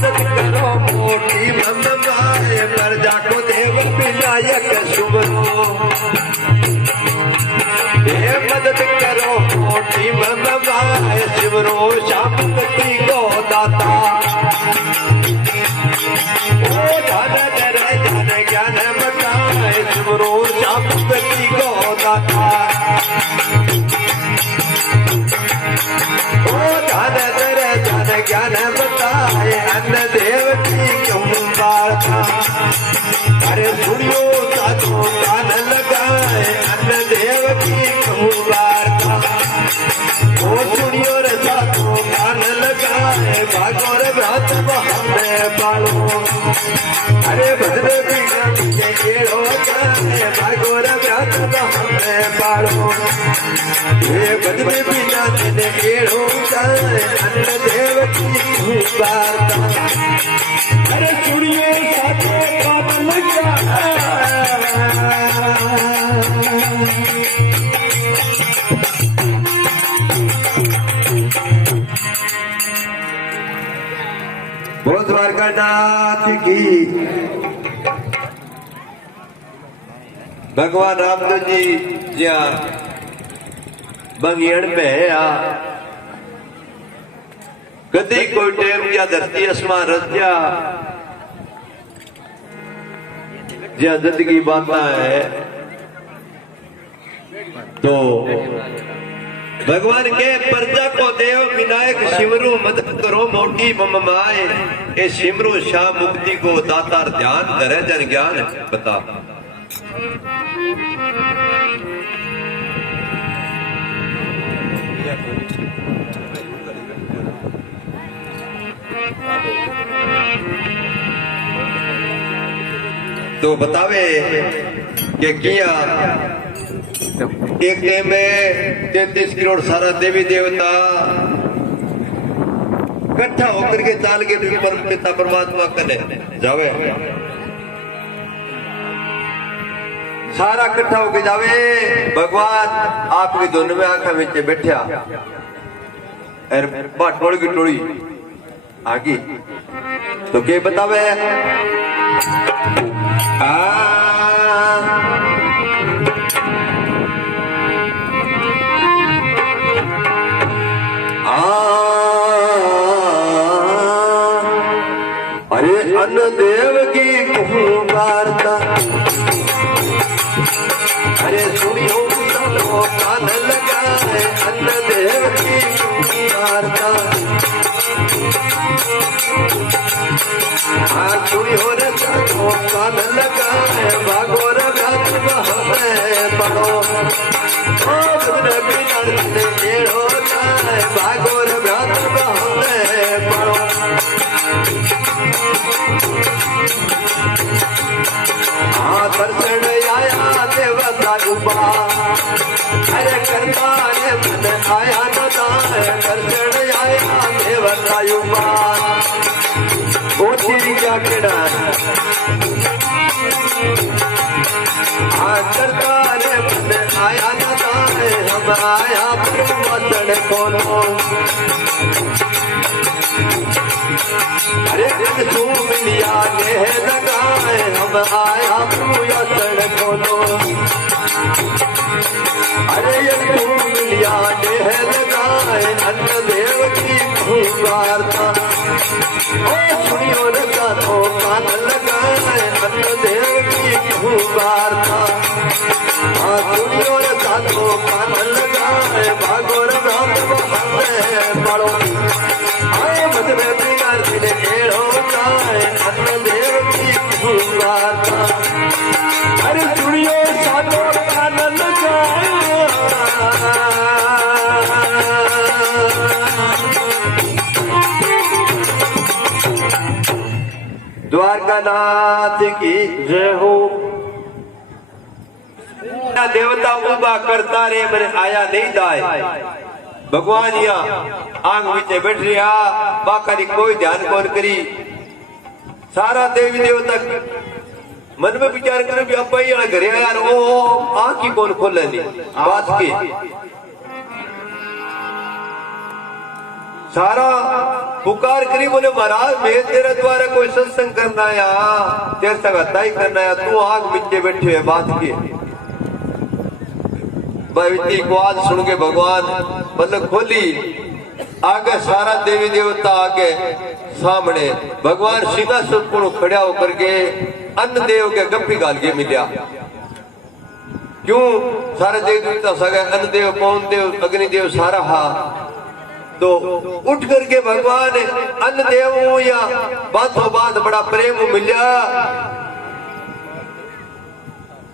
मदद करो मोटी ममताए प्रजा को देव विनायक सुमरो हे मदद करो मोटी ममताए सिमरो श्याम गति को दाता ओ धन धर जन ज्ञान बताए सिमरो श्याम गति को दाता ज्ञान बताए अन्न देव की क्यों वार्ता अरे सुनियो साधो कान लगाए अन्न देव की क्यों वार्ता ओ सुनियो रे साधो कान लगाए भागो रे भ्रात हमें पालो अरे भद्र बिना मुझे केड़ो जाए भागो रे भ्रात हमें पालो ये भद्र बिना तेने केड़ो जाए अन्न देव की वार्ता अरे सुनिए साधो कान लगाए बोल द्वारकानाथ की भगवान रामदेव जी ज्या बंगियण पे है कदी कोई टेम या धरती आसमान रचा ज्या जिंदगी बाता है तो भगवान के प्रजा को देव विनायक सिमरू मदद करो मोटी मममाए ए सिमरू श्याम मुक्ति को दातार ध्यान धरे जन ज्ञान बता तो बतावे कि किया एक टाइम में 33 करोड़ सारा देवी देवता इकट्ठा होकर के चाल के पिता परमात्मा कने जावे सारा इकट्ठा होके जावे भगवान आपकी दोनों में आंखों में बैठा टोड़ी की टोड़ी आगे तो के बतावे अरे अन्न देव की कहूँ वार्ता अरे सुनियो कान लगाए अन्न देव की वार्ता हाँ सुनियो रे कान लगाए भागो रे हमें पढ़ो भागो रे हमें पढ़ो हाँ दर्शन आया देवता डूबा अरे करता रे मन आया नदा दर्शन आया देवता डूबा वो तेरी क्या केड़ा हाँ करता रे मन आया नदा हम आया वचन खोलो अरे तू मिलिया ने लगाए हम आया वचन खोलो अरे तू मिलिया ने लगाए अन्न देव की वार्ता ओ सुनियो लगा तो कान लगाए अन्न देव की वार्ता हाँ सुनियो लगा तो कान लगाए भागो राम हमें पढ़ो आए मदद बिना दिले केड़ो जाए अन्न देव की वार्ता अरे सुनियो साधो कान लगाए द्वारकानाथ की जय हो देवता उबा करता रे मैंने आया नहीं दाए भगवान या आंग विचे बैठ रहा बाका री कोई ध्यान कौन करी सारा देवी देवता मन में विचार करे भी अब भाई घरे यार वो आंख ही कौन खोले नहीं बात की सारा पुकार करी बोले महाराज मैं तेरे द्वारा कोई सत्संग करना है तेरे संग हताई करना है तू आग नीचे बैठे है बात की भाई को आज सुन के भगवान मतलब खोली आगे सारा देवी देवता आगे सामने भगवान सिंहासन पर खड़ा होकर के अन्न देव के गप्पी गाल के मिलिया क्यों सारे देव देवता सगे अन्न देव पवन देव अग्निदेव सारा हा तो उठ करके भगवान अन्न देव या बातों बात बड़ा प्रेम मिलिया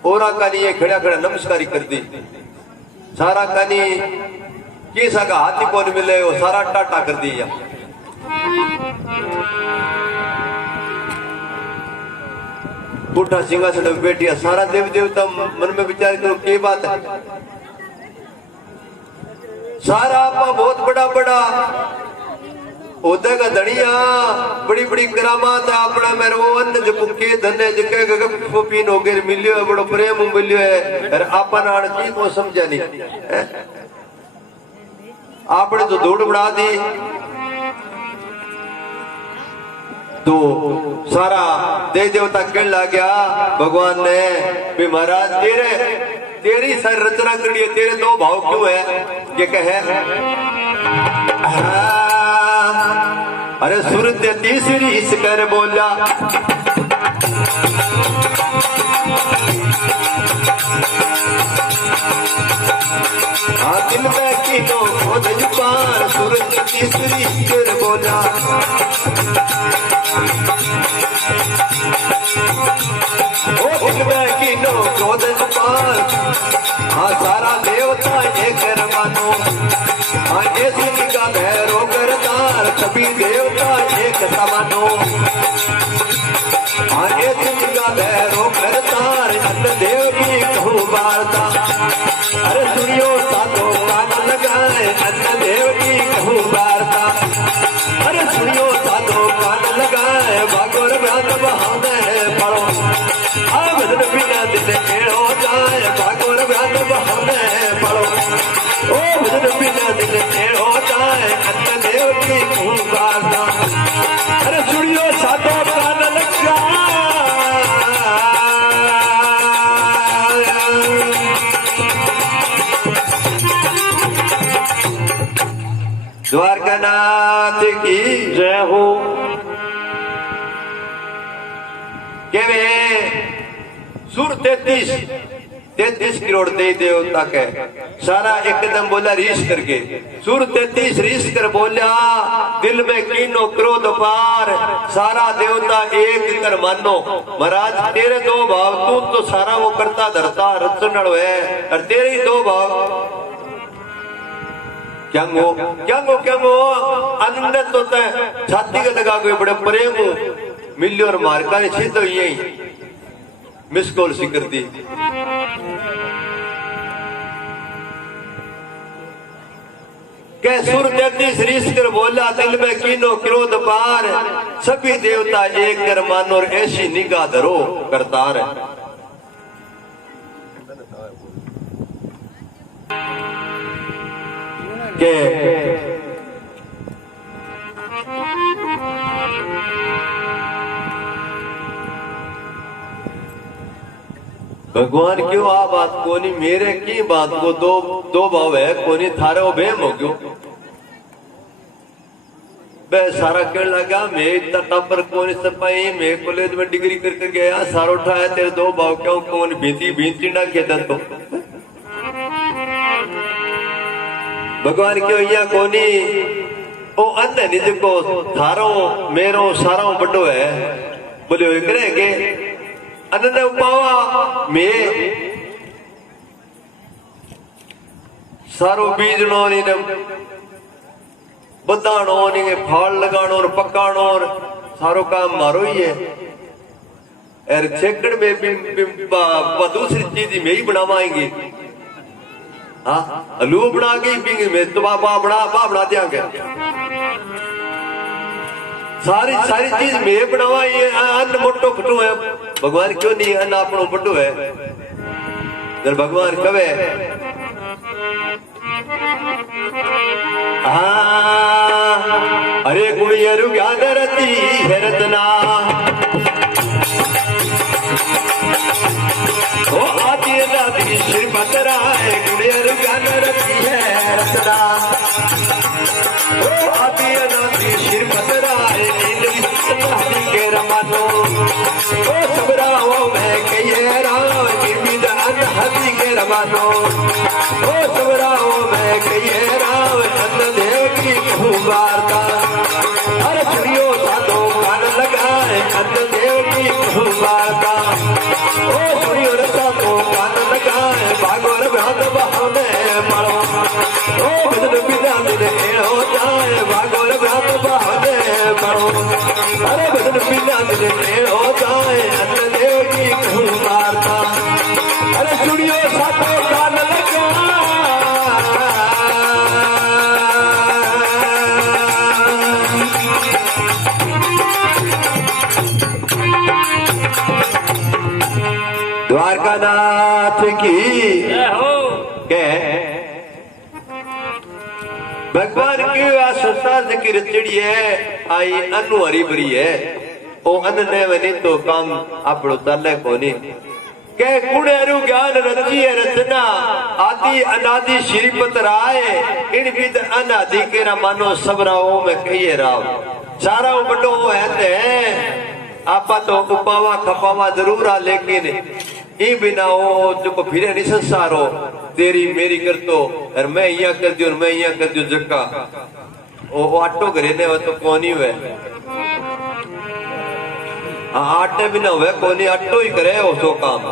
और कानी ये खड़ा खड़ा नमस्कारी कर दी सारा कानी किसा का हाथी कौन मिले वो सारा टाटा कर दिया बूढ़ा सिंहासन में बैठिया सारा देव देवता मन में विचार करो क्या बात है सारा आपा बहुत बड़ा बड़ा होता का धनिया बड़ी बड़ी करामात है अपना मेरे वो अन्न जो पुखे धन्य जो पीन हो गए मिलियो है बड़ो प्रेम मिलियो है अरे आपा नान की को समझा नहीं आपने तो दौड़ बढ़ा दी तो सारा देव देवता कहने लग गया भगवान ने भी महाराज तेरी सर रचना करी है तेरे दो भाव क्यों है ये कहे अरे सूरत तीसरी इस कर बोला हाँ दिल में कीनो खोद जुबान सूरत तीसरी कर बोला ओ दिल में कीनो खोद जुबान हाँ सारा देवता एक मानो हाँ ये सिंह का भैरो करतार सभी देवता एक समानो हाँ ये सिंह का भैरो करतार अन्न देव की कहूँ वार्ता अरे सुनियो साधो कान लगाए अन्न देव की कहूँ वार्ता अरे सुनियो साधो कान लगाए भागोर व्यात बहाने पढ़ो भजन बिना दिन खेड़ो जाए भागोर व्यात बहाने पढ़ो ओ भजन बिना दिन खेड़ो जाए अन्न देव की कहूँ वार्ता अरे सुनियो साधो कान लगाए द्वारकानाथ की जय हो केवे सुर 33 करोड़ दे देवता के सारा एकदम बोला रीस करके सुर 33 रीस कर बोला दिल में कीनो क्रोध पार सारा देवता एक कर मानो महाराज तेरे दो भाव तू तो सारा वो करता धरता रचन है और तेरे ही दो भाव क्या अन्न तो छाती का लगा गए बड़े प्रेम मिलियो और मारका ने सीधो यही मिस कॉल सी कर दी के सुर 33 रीस कर बोला दिल में कीनो क्रोध पार सभी देवता एक कर मानो और ऐसी निगाह धरो करतार के भगवान क्यों आ बात को नहीं मेरे की बात को दो भाव है को नहीं थारे बेम हो क्यों बे सारा कहने लगा मैं इतना टब्बर कौन सपाई मैं कॉलेज में डिग्री करके गया सारा उठाया तेरे दो भाव क्यों कौन भींती ना खेदा तो भगवान क्यों यहाँ कोनी ओ अन्न निज को थारो मेरो सारो बड़ो है बोले वो करेंगे अन्न ने उपावा मैं सारो बीजनो ने बदानो ने फाल लगानो और पकानो और सारो काम मारो ही है और छेकड़ में भी दूसरी चीज में ही बनावाएंगे हाँ लू बना के में तो बना देंगे सारी चीज में बनावा ये अन्न मोटो खटो है भगवान क्यों नहीं अन्न अपनो बड़ो है जब भगवान कवे अरे गुड़ियरु ज्ञान रती है रत्ना ओ आदि अनादि श्रीमत राय गुड़ियरु ज्ञान रती है रत्ना ओ आदि अनादि श्रीमत राय के रमानो ओ सबराओ में कहिए राम विविध अनहदी के रमानो ओ सबराओ में कहिए राम अन्नदेव की वार्ता हर छुरियो साधो कान लगाए अन्नदेव की वार्ता ओ छुरियो साधो कान लगाए भागवर भ्रात बहाने मरो ओ भजन बिना दिन एड़ो जाए भागवर भ्रात बहाने मरो अरे भजन बिना दिन एड़ो जाए अन्नदेव की वार्ता अरे छुरियो साधो कान लगाए द्वारकानाथ की भगवान की संसार की रचड़ी है आई अनु हरी भरी है ओ अन्न ने वनी तो काम आपड़ो तले कोनी के कुण अरु ज्ञान रची है रचना आदि अनादि श्रीपत राय इन विद अनादि के मानो सबराओ में कहिए राव सारा बड़ो है ते आपा तो उपावा खपावा जरूर आ लेकिन ई बिना वो जो फिरे नहीं संसारो तेरी मेरी कर तो और मैं यहाँ कर दियो मैं यहाँ कर दियो जक्का वो आटो घरे ने वो तो कोनी हुए आटे बिना हुए कोनी आटो ही करे वो सो काम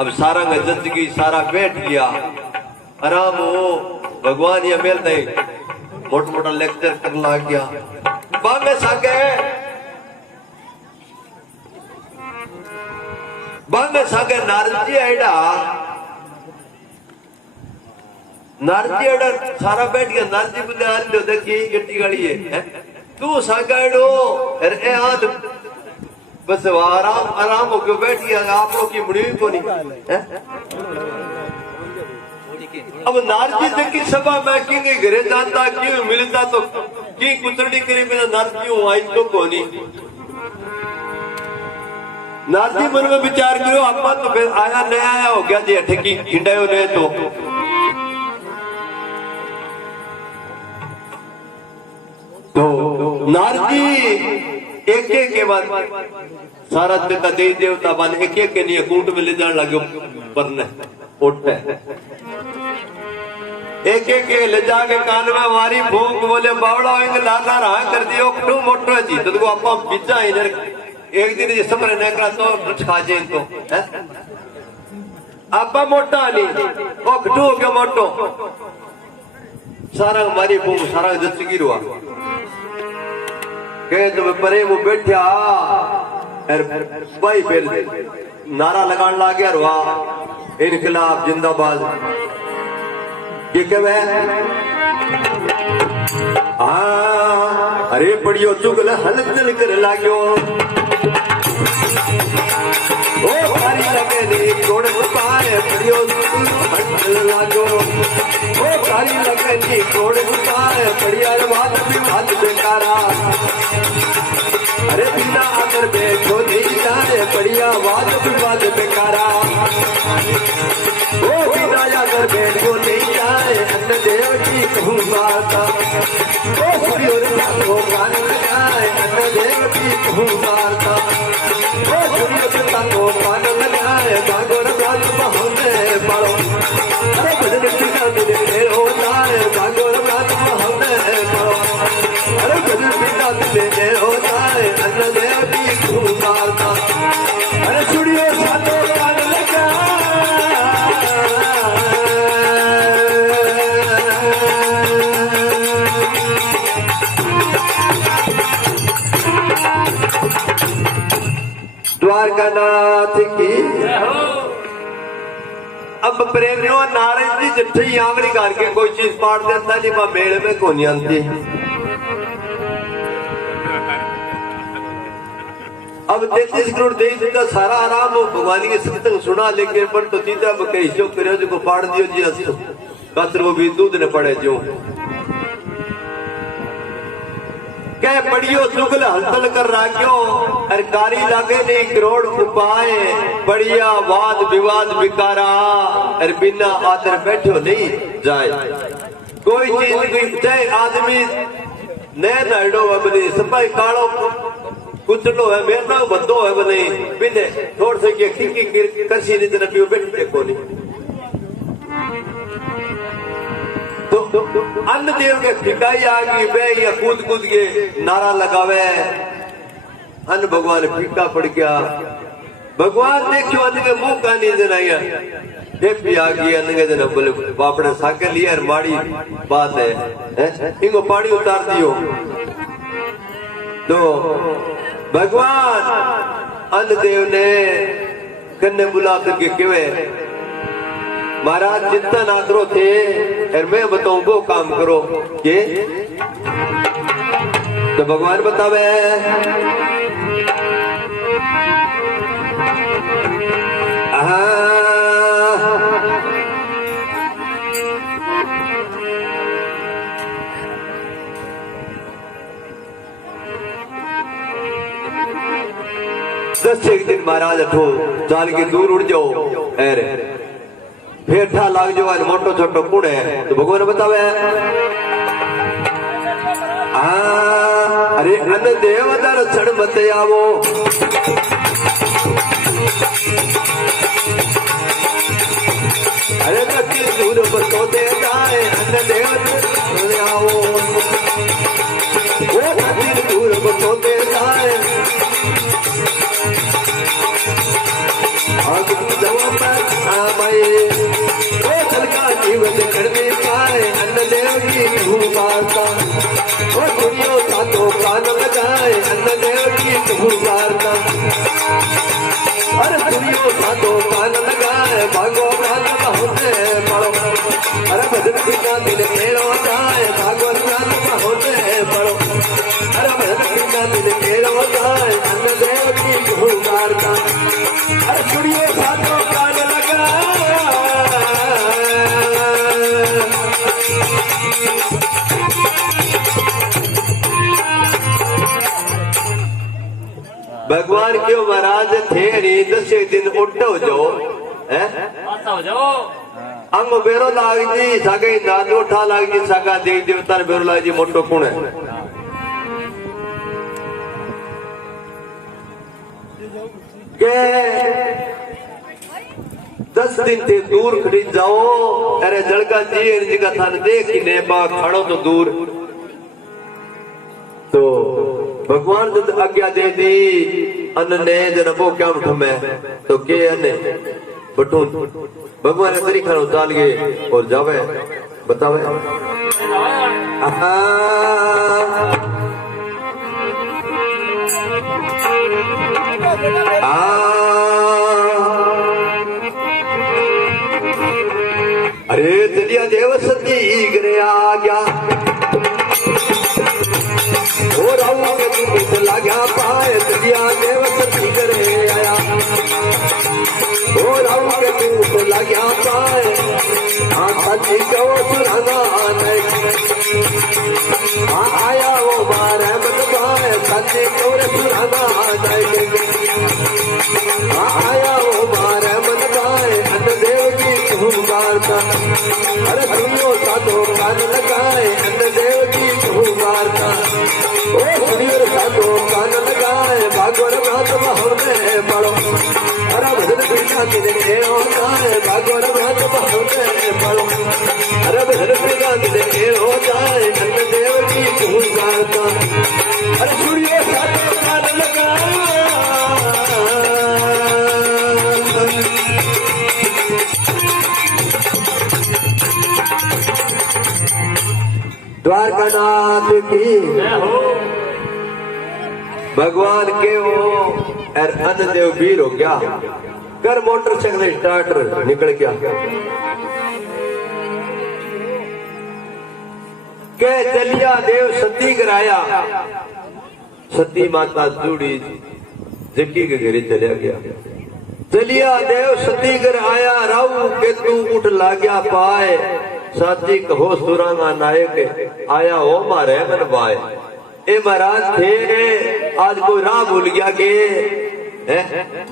अब सारा जिंदगी सारा बैठ गया आराम हो भगवान ये मेल नहीं मोटा मोटा लेक्चर कर ला गया बांगे सागे बांगे सागे नारजी आइडा सारा बैठ गया नारजी बुले आल लो देखिए गट्टी गाड़ी है तू सागाड़ो अरे हाथ बस आराम आराम होके बैठ गया आप लोग की मुड़ी को नहीं अब नारजी देखी सभा में की घरे जाता क्यों मिलता तो की कुतरडी करे बिना नारजी आई तो कोनी नारजी मन में विचार करो आपा तो फिर आया नया आया हो गया जी अठे की खिंडायो ने तो नारजी एक एक के बाद सारा का देवी देवता बन एक एक के नहीं कूट में ले जाने लगे परने उठे एक एक के ले जाके कान में मारी भूख बोले बावड़ा होंगे लाला रहा कर दियो क्यों मोटो जी तो आपा पिज्जा इधर एक दिन ये समरे न करा तो खा जाए तो आपा मोटा नहीं ओ घटू हो गया मोटो सारा हमारी भूख सारा दस्तगी रुआ कहे तो परे वो बैठा भाई फिर नारा लगाने ला गया रुआ इनकलाब जिंदाबाद ये क्या अरे पड़ियो चुगल हलचल कर लाग्यो ओ हरी लगे नी कोड़ पाए पड़ियो हलचल लाग्यो ओ हरी लगे नी कोड़ पाए पड़िया बात भी बात बेकारा अरे बिना अगर बैठो नहीं जाए बढ़िया बात भी बात बेकारा ओ बिना अगर बैठो नहीं जाए अन्न देव की कहूँ बाता ओ सूर्य को कान लगाए अन्न देव की कहूँ बाता ओ सूर्य को कान लगाए भागोर बात बहुने पड़ो अरे भजन पिता दिले होता है भागोर बात बहुने पड़ो अरे भजन पिता दिले होता है अन्न देव की कहूँ बाता अरे सूर्य साधो कान लगा द्वारकानाथ की अब प्रेमियों नारद जी जट्ठी आंगली करके कोई चीज पाड़ देता नहीं वह मेल में को नहीं आती अब 33 करोड़ देश का सारा आराम भगवान की सत्संग सुना, लेकिन पर तो तीसरा बकरी जो करे जो पाड़ दियो जी असो कतर वो भी दूध ने पड़े जो कह पड़ियो चुगल हंसल कर राख्यो अर कारी लागे नहीं करोड़ उपाय बढ़िया वाद विवाद विकारा अर बिना आदर बैठो नहीं जाए। कोई चीज कोई चाहे आदमी नैन हड़ो है बने सपाई कालो कुचलो है मेरा बंदो है बने बिने थोड़ से के खिड़की करसी नहीं तना पियो बैठे कोनी तो अन्न देव के फिकाई आगी बे या कूद कूद के नारा लगावे अन्न भगवान फीका पड़ गया। भगवान देखियो अन्न के मुंह का नहीं देना डेपी आ गई अन्न के दिन बोले बापड़े साके लिया माड़ी बात है इनको पानी उतार दियो। तो भगवान अन्न देव ने कन्ने बुला करके केवे महाराज चिंता ना करो थे और मैं बताऊं वो काम करो के तो भगवान बतावे एक दिन महाराज अठो चाल के दूर उड़ जाओ अरे फेठा लाग जो मोटो छोटो कुण है तो भगवान बतावे अरे अन्न देव दर्शन मत आवो अरे कति दूर बतो दे जाए अन्न देव दर्शन आवो वो कति दूर बतो दे जाए आग जवाब आए जीवन करने पाए अन्न देव की भूवार्ता वो दुनिया का तो कान लगाए अन्न देव की भूवार्ता अरे दुनिया का तो कान लगाए भागो कान होते पढ़ो अरे भजन पिता दिल केड़ो जाए भागो कान होते पढ़ो अरे भजन पिता दिल केड़ो जाए अन्न देव की भूवार्ता अरे दुनिया का तो कान लगाए भगवान क्यों महाराज थे नहीं 10 दिन उठो जो अंग बेरो लाग जी सागे नाद उठा लाग जी सागा देव देवता ने बेरो लाग जी मोटो कुण है के 10 दिन ते दूर खड़ी जाओ अरे जड़का जी इन जगह थाने देख ने बा खड़ो तो दूर तो भगवान जब आज्ञा दे दी अन्न ने जन वो क्या उठमे तो के अन्न बटून भगवान ने तरीका उतार गए और जावे बतावे अरे चलिया देव सती गिरे आ गया और लगा पाए चलिया देव सती गिरे आया और लगा पाए सची को सुराना आया वो मारे मत पाए सची को सुराना आया वो मारे मन पाए अन्न देव की भूवार्ता अरे सुनियो साधो कान लगाए अन्न देव की भूवार्ता ओ सुनियो साधो कान लगाए भागवत महात्मा हमने पढ़ो अरे भजन पीठा तिने होता है भागवत महात्मा हमने पढ़ो अरे भजन पीठा तिने होता है अन्न देव की भूवार्ता अरे सुनियो साधो कान लगाए द्वारकानाथ की भगवान के वो अन्न देव वीर हो गया कर मोटरसाइकिल स्टार्टर निकल गया के चलिया देव सती कराया सती माता जुड़ी जकी के घरे चलिया गया। चलिया देव सती घर आया राऊ के तू उठ लाग्या पाए, साची कहो सुरांगा नायक आया हो मारे मन बाय। ए महाराज थे आज कोई राह भूल गया के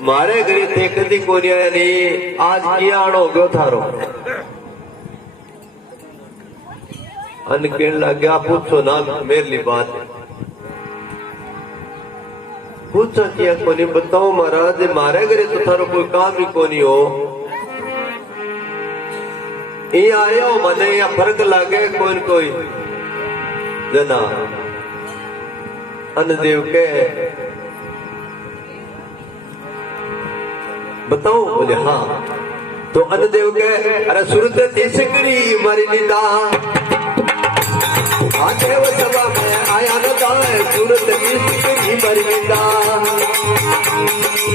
मारे घरे थे कदी को नहीं आया, नहीं आज किया आनो गयो थारो। अन कहने लग गया पूछो ना मेरे लिए बात है। पूछा किया कोनी बताओ महाराज मारे घरे तो थारो कोई काम ही कोनी हो, ये आया हो मने या फर्क लागे कोई कोई जना। अन्नदेव के बताओ बोले हाँ। तो अन्नदेव के अरे सुरत तीसरी मरी निदा देव सभा में आया न दाए सूरत की मरी निदा।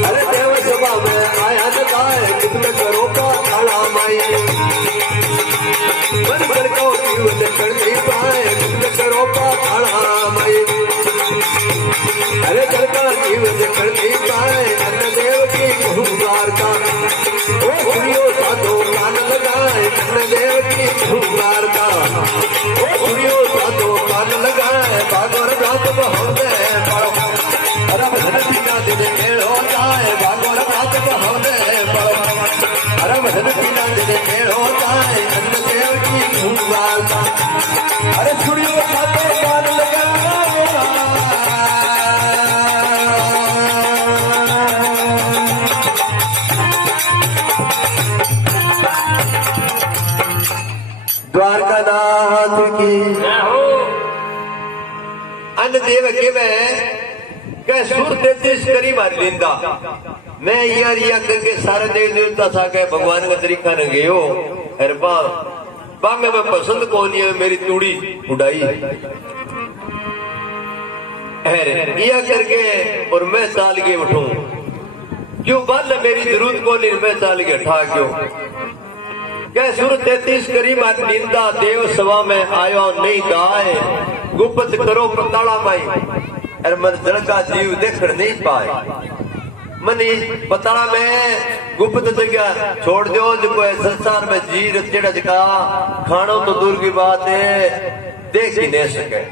अरे देव सभा में आया न दाए कितने करो का काला माई मन भर को जीवन कर नहीं पाए कितने करो का काला माई। अरे करता जीवन कर नहीं पाए अन्नदेव की हुंकार का वो सूर्यो साधो कान लगाए अन्नदेव की हुंकार का वो सूर्यो साधो कान लगाए भागवर रात बहोदे पड़ो। अरे भजन बिना दिन खेल हो जाए भागवर रात बहोदे पड़ो। अरे भजन बिना दिन खेल हो जाए अन्नदेव की हुंकार का अरे सूर्यो साधो कान लगाए। द्वारकानाथ की अन्नदेव के सुर 33 करी मारी लिंदा। मैं यार या करके सारे देव देवता सा के भगवान का तरीका न गयो। अरे बांगे में पसंद कौन है मेरी तूड़ी उड़ाई अरे या करके और मैं चाल के उठूं क्यों बाल मेरी जरूरत को नहीं मैं चाल के ठा क्यों क्या सुर 33 करी मात निंदा देव सभा में आयो नहीं दाए गुप्त करो पताड़ा माई। अरे मन जड़ का जीव देख नहीं पाए मन पताड़ा में गुप्त जगह छोड़ दो जो संसार में जी रचेड़ा जका खानो तो दूर की बात है देख ही नहीं सके।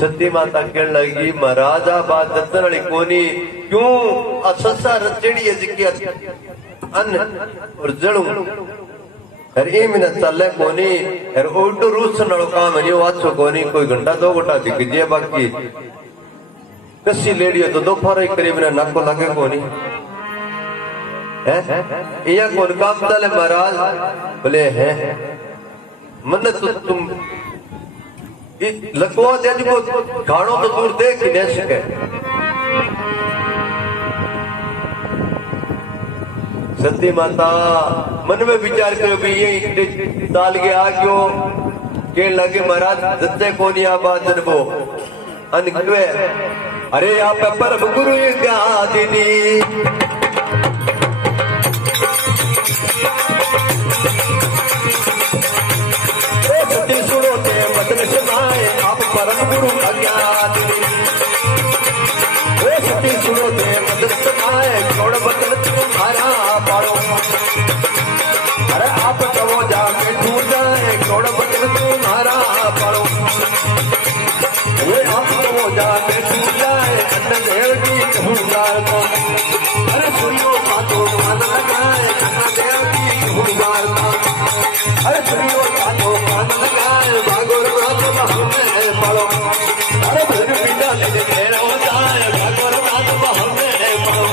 सती माता कहने लगी महाराज आ बात दत्तन वाली कोनी क्यों संसार रचेड़ी है जिकी अन्न और जड़ू अरे मिन चल कोनी अरे उल्टो रूस नड़ो काम है वाचो कोनी कोई घंटा 2 घंटा दिख जे बाकी कसी लेडी तो दोपहर करीब ना नाको लगे कोनी है या कौन काम चले महाराज बोले है मन तो तुम लगवा दे को खानो तो दूर देख ही नहीं सके। सती माता मन में विचार करो भी ये डाल के आ क्यों के लगे महाराज दत्ते को नहीं आबाद वो अनकवे अरे आप परम गुरु गादिनी सती सुनो ते वचन सुनाए आप परम गुरु अज्ञानी सती सुनो ते वचन सुनाए छोड़ वचन तुम्हारा पाड़ो। अरे आप कहो जाके छूट जाए छोड़ वचन तुम्हारा पाड़ो। आप कहो जाके छूट जाए अन्नदेव की हुंकार को अरे सूर्यो साधो कान लगाए अन्नदेव की हुंकार को अरे सूर्यो साधो कान लगाए भागोर रात बहने पड़ो। अरे भजन बिना दिन घेर हो जाए भागोर रात बहने पड़ो।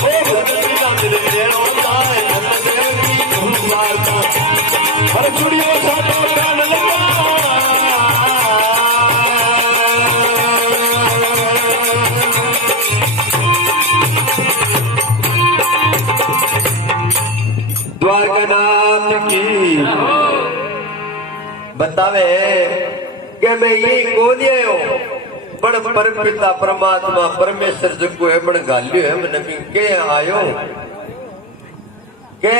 ओ भजन बिना दिन घेर हो जाए अन्नदेव की हुंकार को अरे सूर्यो साधो कान लगाए। द्वारकानाथ की बतावे कि मैं ये कौन आयो बड़ परम पिता परमात्मा परमेश्वर जो है बड़ गालियो है मैंने भी के आयो के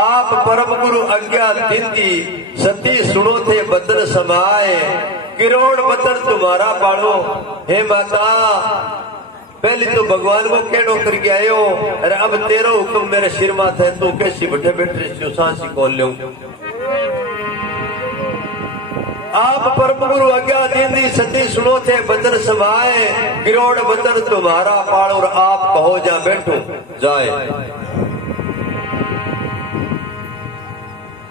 आप परम गुरु आज्ञा थी सती सुनो थे बदन समाए किरोड़ बतर तुम्हारा पाड़ो। हे माता पहले तो भगवान को कहनो करके आयो, अरे अब तेरो हुक्म मेरे सिर माथे है, तू कैसी बैठे बैठे सांसी कौन ले। आप परम गुरु आज्ञा दीदी सती सुनो थे बचन समाए, किरोड़ बचन तुम्हारा पाड़ और आप कहो जा बैठो जाए।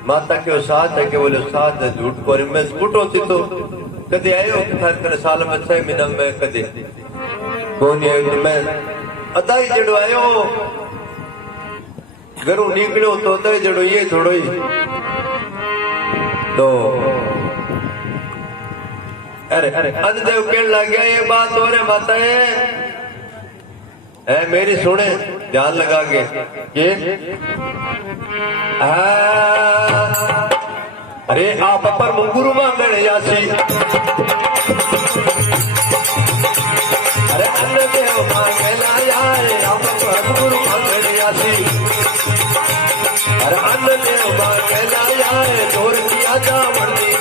माता के साथ है कि बोले साथ है झूठ को मैं झूठो थी तो कदे आयो कर साल में 6 महीना में कदे कौन है मैं अदाई जड़वायो घरों निकलो तो अदाई जड़ो ये छोड़ो ही तो अरे अंधदेव कहने लग गया ये बात हो रहे माता है मेरी सुने ध्यान लगा के ये अरे आप पर मुंगुरु मांगने जासी अरे अन्नदेव मांगे लाया आप पर मुंगुरु मांगने जासी अरे अन्नदेव मांगे लाया जोर किया जा मर्दी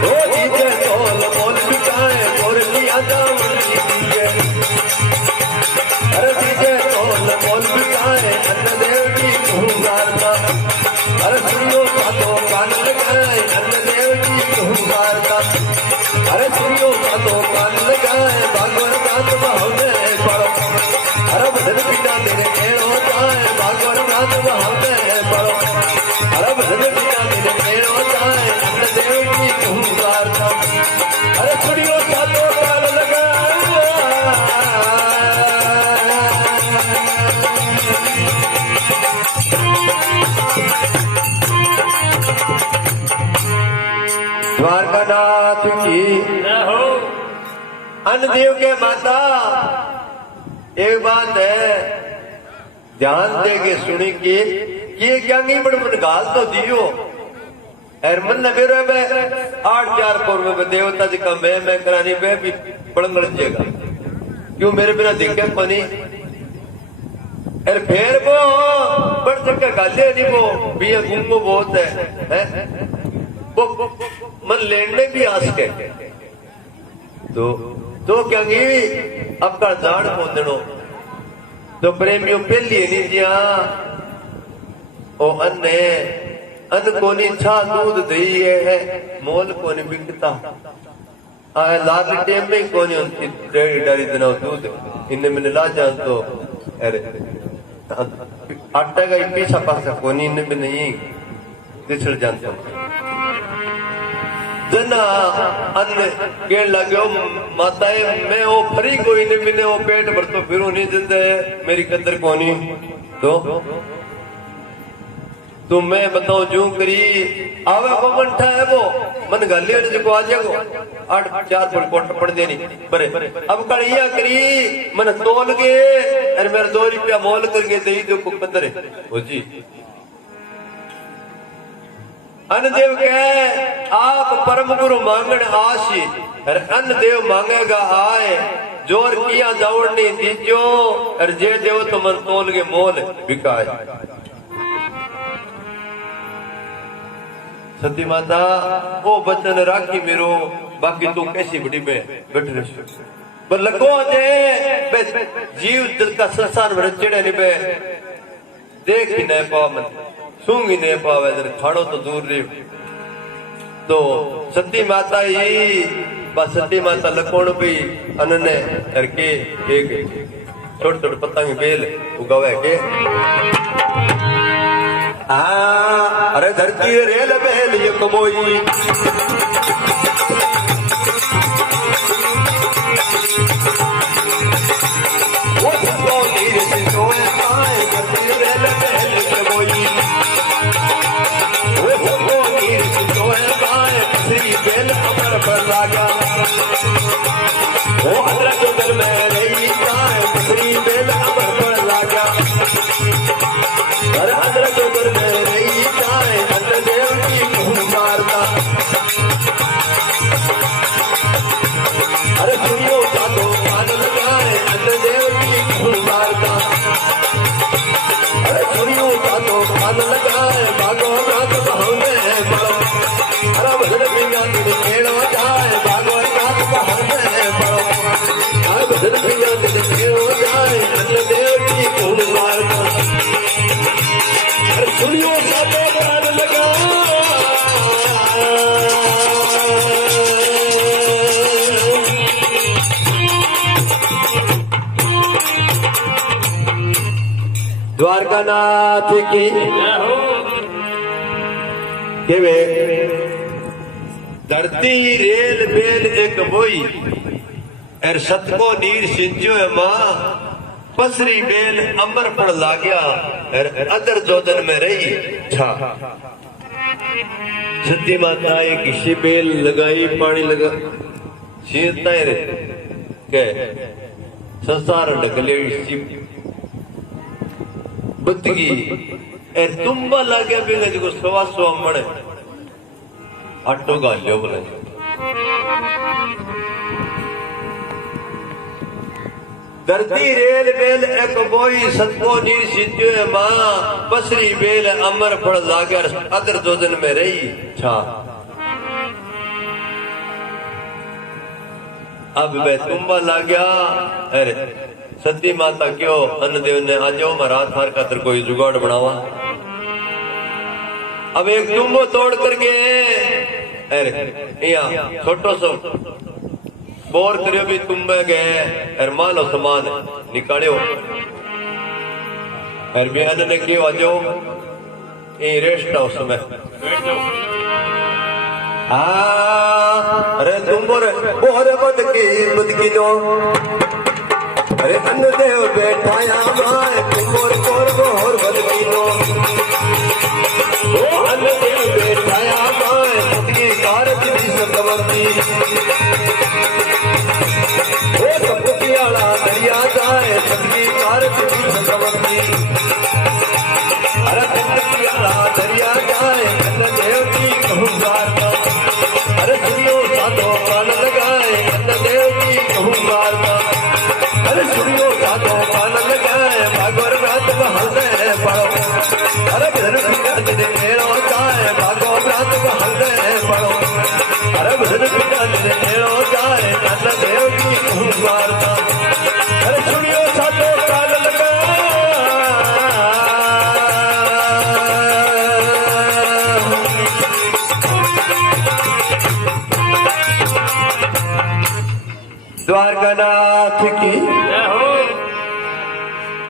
ओ दीजे तोल मोल बिकाए जोर किया जा मर्दी अरे दीजे तोल मोल बिकाए अन्नदेव की खूंगारता अरे सुनियो साधो कान लगाए अन्नदेव की खूंगारता अरे सुनियो साधो कान लगाए भागवत गात बहुने पढ़ो अरे भजन बिना तेरे केड़ होता है भागवत गात बहुने पढ़ो अरे भजन बिना तेरे केड़ होता है अन्नदेव की खूंगारता अरे सुनियो साधो कान लगाए द्वारकानाथ की अन्नदेव के माता एक बात है ध्यान दे के सुनी कि ये क्या नहीं बड़ मन गाल तो दियो एर मन न बेरो में 8-4 कौर में देवता जी का मैं करानी में भी बड़ंगड़ जेगा क्यों मेरे बिना दिखे पनी एर फेर वो बड़ चक्कर गाले नहीं वो भी घूमो बहुत है वो मन लेने भी आस के तो क्या अब का जान पहुंचनो तो प्रेमियों पहली नहीं जिया ओ अन्न कोनी छा दूध दही है मोल कोनी बिकता लाल टेम में कोनी डेरी डारी दिना दूध इन्हें मैंने ला जान तो अरे आटा का पीछा पासा कोनी इन्हें भी नहीं दिसड़ जानता जना अन्न कह लगे माताए मैं वो फरी कोई नहीं मिले वो पेट भर तो फिर नहीं जिंदे मेरी कदर कोनी तो मैं बताऊं जू करी आवे वो मंठा है वो मन गाली जो आ जाएगो 8-4 पर कोट पड़ देनी बरे अब कड़िया करी मन तोल के अरे मेरा 2 रुपया मोल करके दे दो को कदर हो जी अन्नदेव कहे आप परम गुरु मांगण आशी अन्नदेव मांगेगा आए जोर किया दौड़ नहीं दीजो और जे देव तो मन तोल के मोल बिकाए सती माता वो बचन राखी मेरो बाकी तू कैसी बड़ी में बैठ रही पर लगो दे जीव दिल का संसार में चिड़े नहीं बे देख ही नहीं पाओ मन सूंघ ही नहीं पावे खड़ो तो दूर रही तो सती माता ही बस सती माता लकोण भी अनने करके एक छोटे छोटे पतंग बेल उगावे के अरे धरती रेल बेल ये कमोई वो तो धीरे से सोए आए धरती रेल बेल कमोई बेल अमर पर लागा वो अदरक दर में रही जाए दूसरी बेल अमर पर लागा अरे अदरक दर में रही जाए अन्नदेव की खूंगारता દ્વારકાનાથ કી કેવે धरती रेल बेल एक बोई एर सतको नीर सिंचो मां पसरी बेल अमर पड़ लाग्या एर अदर जोदन में रही छा सती माता एक शिबेल लगाई पानी लगा सीता रे के संसार ढकले बदगी एर तुम्बा लाग्या बेगा जो सवा सवा मणे आटो गाल्यो बोले धरती रेल बेल एक बोई सतको नीर सिंचो मां पसरी बेल अमर फल लागर अदर जोदन में रही छा अब वे तुम्बा लाग्या अरे सती माता क्यों अन्नदेव ने आजो महाराज थार खातर कोई जुगाड़ बनावा अब एक तुम्बो तोड़ करके अरे यहाँ छोटो सो बोर करियो भी तुम्बे गए अरे मालो समान निकालियो अरे बेहद ने क्यों आजो ये रेस्ट हाउस में अरे तुम्बो रे बोर बदकी दो अरे अन्नदेव बैठा यहाँ तुम्बो रे बोर बदकी दो अन्नदेव बैठाया माए सतगी कारज भी सकमती ओ सतगियाला दरिया जाए सतगी कारज भी सकमती अरे सतगियाला दरिया जाए अन्नदेव की कहूँ वार्ता अरे सुनियो साधो कान लगाए अन्नदेव की कहूँ वार्ता अरे सुनियो साधो कान लगाए भागवर रात बहलते पढ़ो अरे भजन पिता तेरे मेरा जाए भागो रात बहलते पढ़ो अरे भजन पिता तेरे मेरा जाए अन्नदेव की कहूँ वार्ता अरे सुनियो साधो कान लगा द्वारकानाथ की